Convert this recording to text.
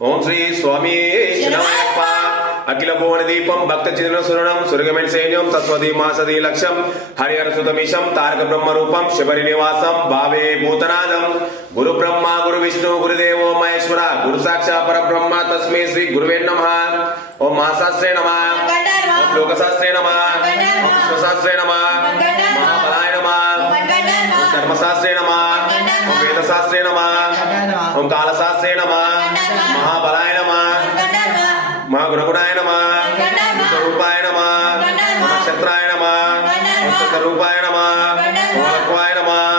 ఓం శ్రీ స్వామి శరణమయ్యప్ప. అఖిల భువన దీపం భక్త చిన్న సురణం సురగమెన్ సైన్యం తస్వది మాసది లక్ష్యం హరిహర సుతమిషం తారక బ్రహ్మ రూపం శబరి నివాసం భావే భూతనాదం గురు బ్రహ్మ గురు విష్ణు గురుదేవో మహేశ్వర గురు సాక్షా పరబ్రహ్మ తస్మై శ్రీ గురువే నమః. ఓం మహాశాస్త్రే నమః, ఓం లోకశాస్త్రే నమః, ఓం విశ్వశాస్త్రే నమః, మహాబలాయ నమః, ఓం ధర్మశాస్త్రే నమః, ఓం వేదశాస్త్రే నమః, ఓం కాలశాస్త్రే నమః, మహాబలాయ నమః, మహాగుణగుణాయ నమః, రూపాయ నమః, నక్షత్రాయ నమః, రూపాయ నమః, లక్వాయ నమః,